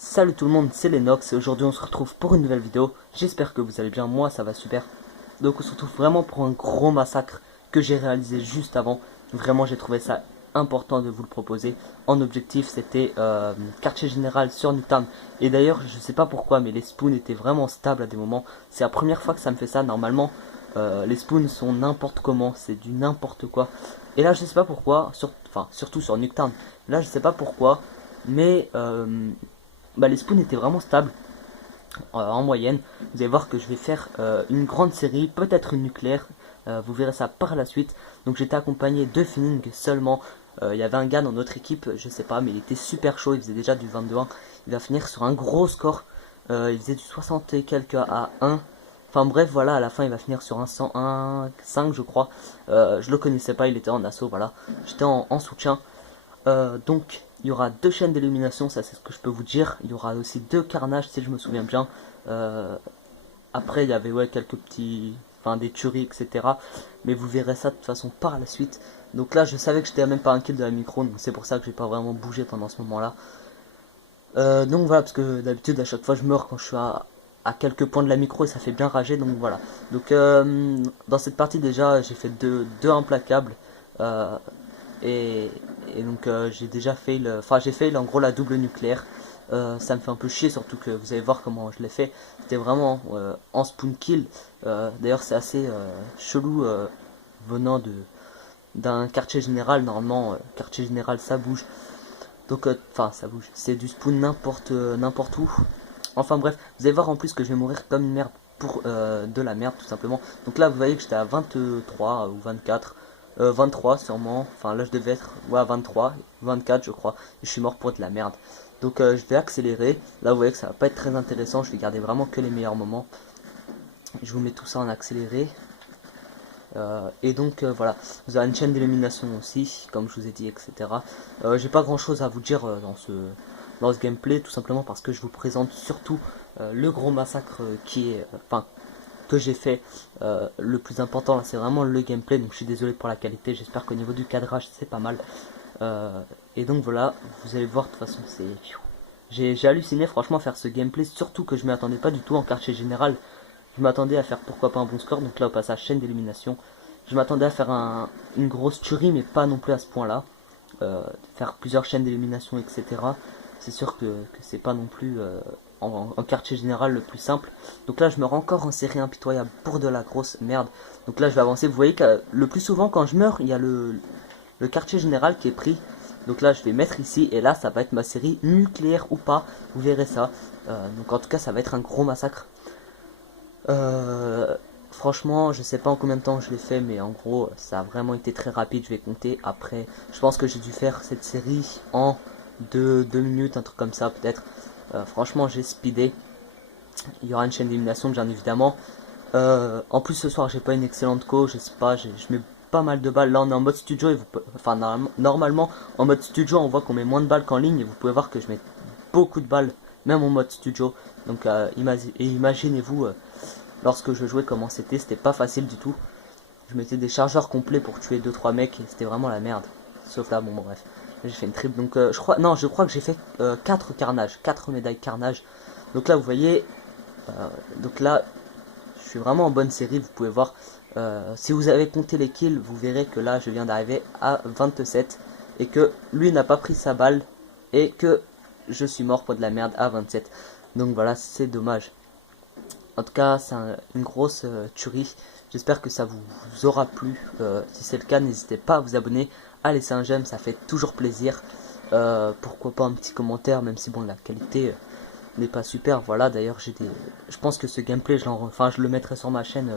Salut tout le monde, c'est Lennox et aujourd'hui on se retrouve pour une nouvelle vidéo. J'espère que vous allez bien, moi ça va super. Donc on se retrouve vraiment pour un gros massacre que j'ai réalisé juste avant. Vraiment j'ai trouvé ça important de vous le proposer. En objectif c'était quartier général sur Newtown. Et d'ailleurs je sais pas pourquoi mais les spawns étaient vraiment stables à des moments. C'est la première fois que ça me fait ça. Normalement les spawns sont n'importe comment, c'est du n'importe quoi. Et là je sais pas pourquoi, surtout sur Newtown. Là je sais pas pourquoi mais les spawns étaient vraiment stables en moyenne. Vous allez voir que je vais faire une grande série, peut-être une nucléaire. Vous verrez ça par la suite. Donc j'étais accompagné de Finning seulement. Il y avait un gars dans notre équipe, je sais pas, mais il était super chaud. Il faisait déjà du 22-1. Il va finir sur un gros score. Il faisait du 60 et quelques à 1. Enfin bref, voilà, à la fin il va finir sur un 101-5 je crois. Je le connaissais pas, il était en assaut, voilà. J'étais en soutien. Donc il y aura deux chaînes d'élimination, ça c'est ce que je peux vous dire. Il y aura aussi deux carnages si je me souviens bien. Après il y avait quelques petits, des tueries etc. Mais vous verrez ça de toute façon par la suite. Donc là je savais que j'étais même pas un kill de la micro, donc c'est pour ça que j'ai pas vraiment bougé pendant ce moment là. Donc voilà, parce que d'habitude à chaque fois je meurs quand je suis à quelques points de la micro et ça fait bien rager, donc voilà. Donc dans cette partie déjà j'ai fait deux implacables. Et, et donc j'ai déjà fail, j'ai fail en gros la double nucléaire. Ça me fait un peu chier, surtout que vous allez voir comment je l'ai fait. C'était vraiment en spawn kill. D'ailleurs c'est assez chelou venant d'un quartier général. Normalement quartier général ça bouge. Donc ça bouge. C'est du spawn n'importe où. Enfin bref, vous allez voir en plus que je vais mourir comme une merde pour de la merde tout simplement. Donc là vous voyez que j'étais à 23 ou 24. 23 sûrement, enfin là je devais être à 23, 24 je crois, et je suis mort pour de la merde. Donc je vais accélérer, là vous voyez que ça va pas être très intéressant, je vais garder vraiment que les meilleurs moments. Je vous mets tout ça en accéléré. Et donc voilà, vous avez une chaîne d'élimination aussi, comme je vous ai dit, etc. J'ai pas grand chose à vous dire dans ce gameplay, tout simplement parce que je vous présente surtout le gros massacre qui est, que j'ai fait. Le plus important là c'est vraiment le gameplay, donc je suis désolé pour la qualité, j'espère qu'au niveau du cadrage c'est pas mal. Et donc voilà, vous allez voir de toute façon c'est... J'ai halluciné franchement faire ce gameplay, surtout que je m'y attendais pas du tout en quartier général. Je m'attendais à faire pourquoi pas un bon score, donc là au passage chaîne d'élimination. Je m'attendais à faire une grosse tuerie mais pas non plus à ce point là. Faire plusieurs chaînes d'élimination etc. C'est sûr que c'est pas non plus en quartier général le plus simple. Donc là je me rends encore en série impitoyable pour de la grosse merde. Donc là je vais avancer, vous voyez que le plus souvent quand je meurs il y a le quartier général qui est pris. Donc là je vais mettre ici et là ça va être ma série nucléaire ou pas, vous verrez ça. Donc en tout cas ça va être un gros massacre. Franchement, je sais pas en combien de temps je l'ai fait, mais en gros, ça a vraiment été très rapide. Je vais compter après. Je pense que j'ai dû faire cette série en 2 minutes, un truc comme ça, peut-être. Franchement, j'ai speedé. Il y aura une chaîne d'élimination, bien évidemment. En plus, ce soir, j'ai pas une excellente co. Je sais pas, je mets pas mal de balles. Là, on est en mode studio. Et normalement, en mode studio, on voit qu'on met moins de balles qu'en ligne. Et vous pouvez voir que je mets beaucoup de balles, même en mode studio. Donc, imaginez-vous. Lorsque je jouais comment c'était pas facile du tout. Je mettais des chargeurs complets pour tuer 2-3 mecs et c'était vraiment la merde. Sauf là, bon bref. J'ai fait une triple, donc je crois que j'ai fait 4 carnages, 4 médailles carnage. Donc là vous voyez, donc là je suis vraiment en bonne série, vous pouvez voir. Si vous avez compté les kills, vous verrez que là je viens d'arriver à 27 et que lui n'a pas pris sa balle et que je suis mort pour de la merde à 27. Donc voilà, c'est dommage. En tout cas, c'est une grosse tuerie. J'espère que ça vous aura plu. Si c'est le cas, n'hésitez pas à vous abonner, à laisser un j'aime, ça fait toujours plaisir. Pourquoi pas un petit commentaire, même si bon, la qualité n'est pas super. Voilà, d'ailleurs, je pense que ce gameplay, je le mettrai sur ma chaîne.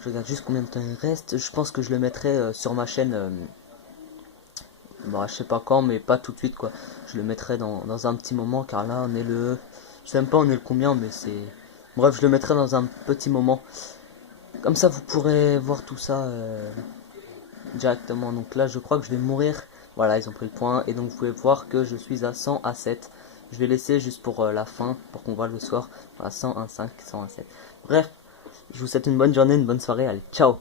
Je regarde juste combien de temps il reste. Je pense que je le mettrai sur ma chaîne. Je sais pas quand, mais pas tout de suite quoi. Je le mettrai dans un petit moment, car là, on est le... Je sais même pas on est le combien, mais c'est... Bref, je le mettrai dans un petit moment. Comme ça, vous pourrez voir tout ça directement. Donc là, je crois que je vais mourir. Voilà, ils ont pris le point. Et donc, vous pouvez voir que je suis à 100 à 7. Je vais laisser juste pour la fin, pour qu'on voit le soir. Voilà, 101 5, 101 7. Bref, je vous souhaite une bonne journée, une bonne soirée. Allez, ciao!